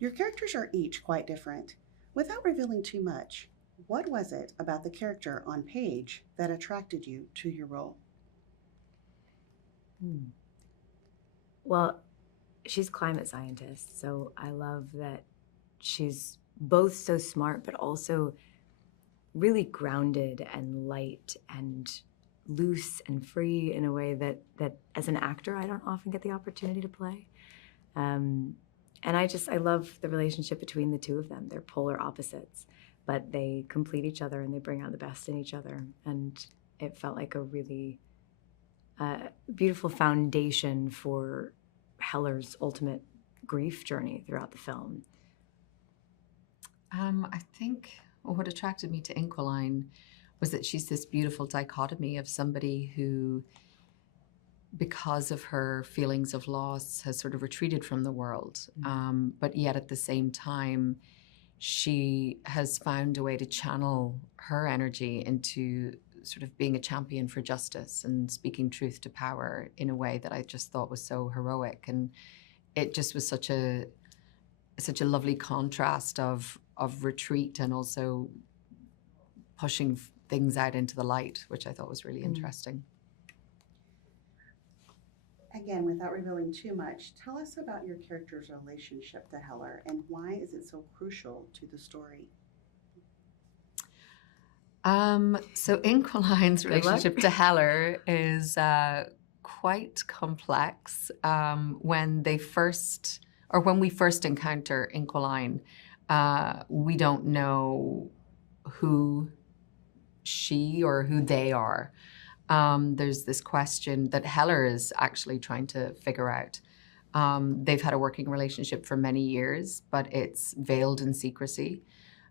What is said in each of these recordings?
Your characters are each quite different. Without revealing too much, what was it about the character on page that attracted you to your role? Hmm. Well, she's climate scientist, so I love that she's both so smart but also really grounded and light and loose and free in a way that as an actor I don't often get the opportunity to play. Um, and I love the relationship between the two of them. They're polar opposites, but they complete each other and they bring out the best in each other. And it felt like a really beautiful foundation for Heller's ultimate grief journey throughout the film. I think what attracted me to Inquilline was that she's this beautiful dichotomy of somebody who, because of her feelings of loss, has sort of retreated from the world. But yet at the same time, she has found a way to channel her energy into sort of being a champion for justice and speaking truth to power in a way that I just thought was so heroic. And it just was such a lovely contrast of retreat and also pushing things out into the light, which I thought was really interesting. Again, without revealing too much, tell us about your character's relationship to Heller and why is it so crucial to the story? So Inquiline's relationship to Heller is quite complex. When we first encounter Inquilline, we don't know who she or who they are. There's this question that Heller is actually trying to figure out. They've had a working relationship for many years, but it's veiled in secrecy.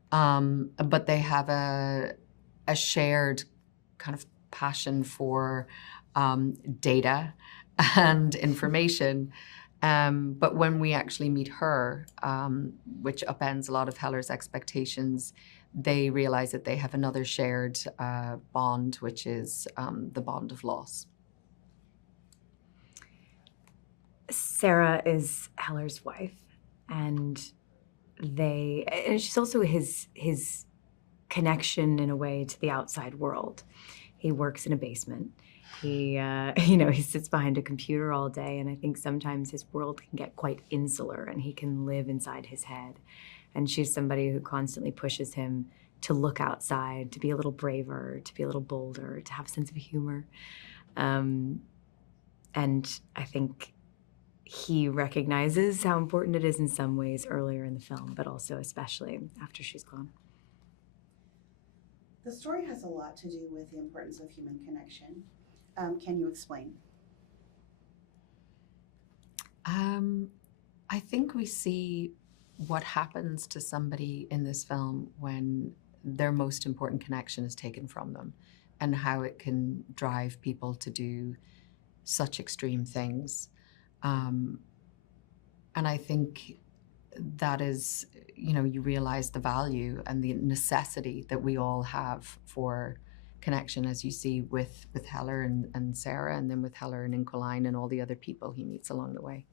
But they have a shared kind of passion for data and information. But when we actually meet her, which upends a lot of Heller's expectations, they realize that they have another shared bond, which is the bond of loss. Sarah is Heller's wife, and she's also his connection in a way to the outside world. He works in a basement. He he sits behind a computer all day, and I think sometimes his world can get quite insular, and he can live inside his head. And she's somebody who constantly pushes him to look outside, to be a little braver, to be a little bolder, to have a sense of humor. And I think he recognizes how important it is in some ways earlier in the film, but also especially after she's gone. The story has a lot to do with the importance of human connection. Can you explain? I think we see what happens to somebody in this film when their most important connection is taken from them, and how it can drive people to do such extreme things. And I think that is, you realize the value and the necessity that we all have for connection, as you see with Heller and Sarah, and then with Heller and Inquilline and all the other people he meets along the way.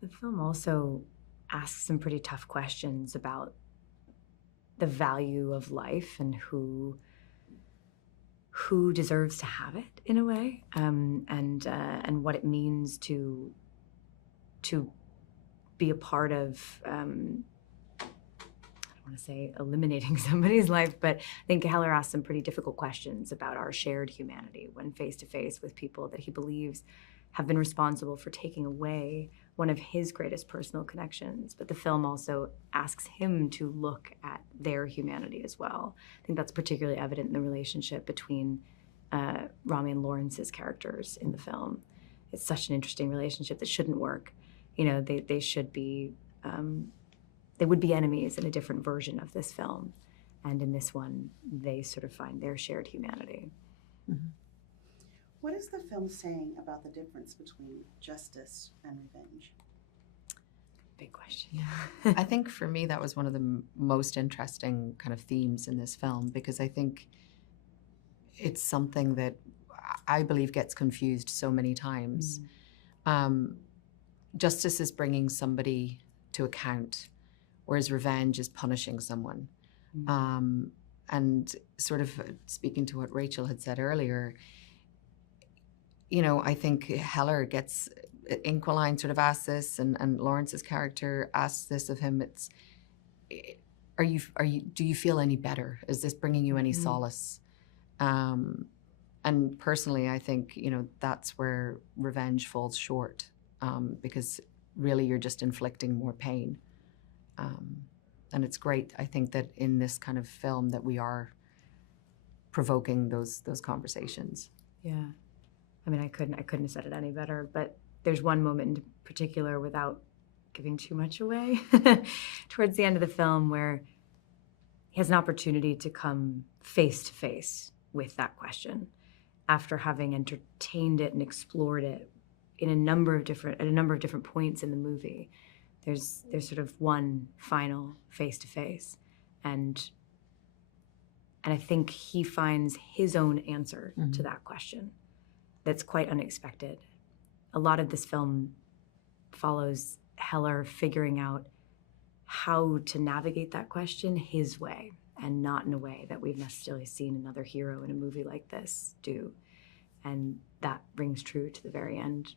The film also asks some pretty tough questions about the value of life and who deserves to have it in a way, and what it means to be a part of. I don't want to say eliminating somebody's life, but I think Heller asked some pretty difficult questions about our shared humanity when face to face with people that he believes have been responsible for taking away one of his greatest personal connections. But the film also asks him to look at their humanity as well. I think that's particularly evident in the relationship between Rami and Lawrence's characters in the film. It's such an interesting relationship that shouldn't work. They should be, they would be enemies in a different version of this film. And in this one, they sort of find their shared humanity. Mm-hmm. What is the film saying about the difference between justice and revenge? Big question. Yeah. I think for me, that was one of the most interesting kind of themes in this film, because I think it's something that I believe gets confused so many times. justice is bringing somebody to account, whereas revenge is punishing someone. And sort of speaking to what Rachel had said earlier, I think Heller gets, Inquilline sort of asks this, and Lawrence's character asks this of him. It's, do you feel any better? Is this bringing you any solace? And personally, I think, that's where revenge falls short, because really you're just inflicting more pain. And it's great, I think, that in this kind of film that we are provoking those conversations. Yeah. I mean, I couldn't have said it any better, but there's one moment in particular, without giving too much away, towards the end of the film, where he has an opportunity to come face to face with that question after having entertained it and explored it at a number of different points in the movie. There's sort of one final face to face, and I think he finds his own answer to that question that's quite unexpected. A lot of this film follows Heller figuring out how to navigate that question his way, and not in a way that we've necessarily seen another hero in a movie like this do. And that rings true to the very end.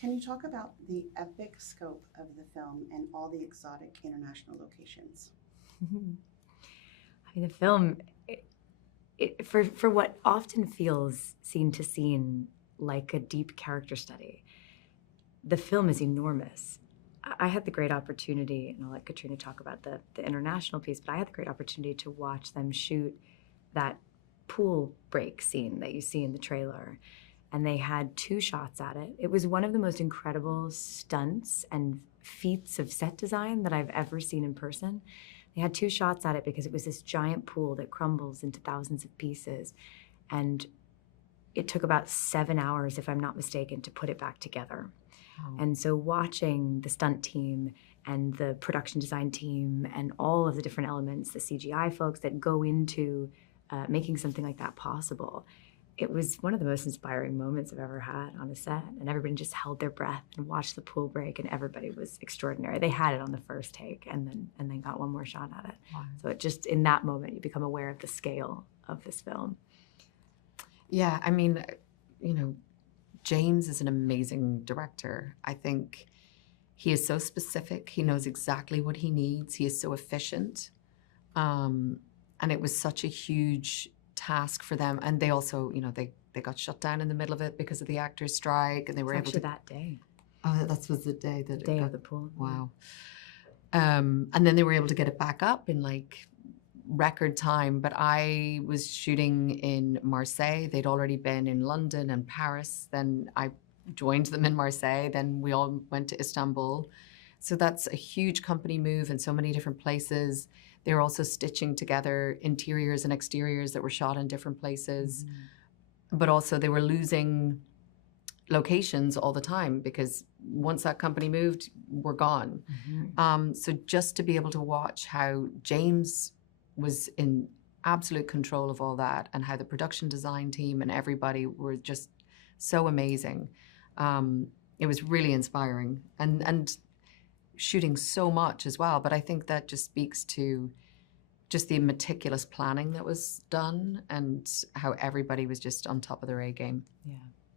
Can you talk about the epic scope of the film and all the exotic international locations? I mean, the film, for what often feels scene to scene like a deep character study, the film is enormous. I had the great opportunity, and I'll let Caitriona talk about the international piece, but I had the great opportunity to watch them shoot that pool break scene that you see in the trailer. And they had 2 shots at it. It was one of the most incredible stunts and feats of set design that I've ever seen in person. They had 2 shots at it because it was this giant pool that crumbles into thousands of pieces. And it took about 7 hours, if I'm not mistaken, to put it back together. Wow. And so watching the stunt team and the production design team and all of the different elements, the CGI folks that go into making something like that possible, it was one of the most inspiring moments I've ever had on a set. And everybody just held their breath and watched the pool break, and everybody was extraordinary. They had it on the first take and then got one more shot at it. Wow. So it just, in that moment, you become aware of the scale of this film. Yeah, I mean, James is an amazing director. I think he is so specific. He knows exactly what he needs. He is so efficient. And it was such a huge task for them. And they also, they got shut down in the middle of it because of the actors' strike, and they were able to... that day. Oh, that was the day that... The day of the pool. Wow. And then they were able to get it back up in record time. But I was shooting in Marseille. They'd already been in London and Paris. Then I joined them in Marseille. Then we all went to Istanbul. So that's a huge company move in so many different places. They were also stitching together interiors and exteriors that were shot in different places. But also they were losing locations all the time, because once that company moved, we're gone. So just to be able to watch how James was in absolute control of all that, and how the production design team and everybody were just so amazing. It was really inspiring. And shooting so much as well, but I think that just speaks to just the meticulous planning that was done, and how everybody was just on top of their A game. Yeah.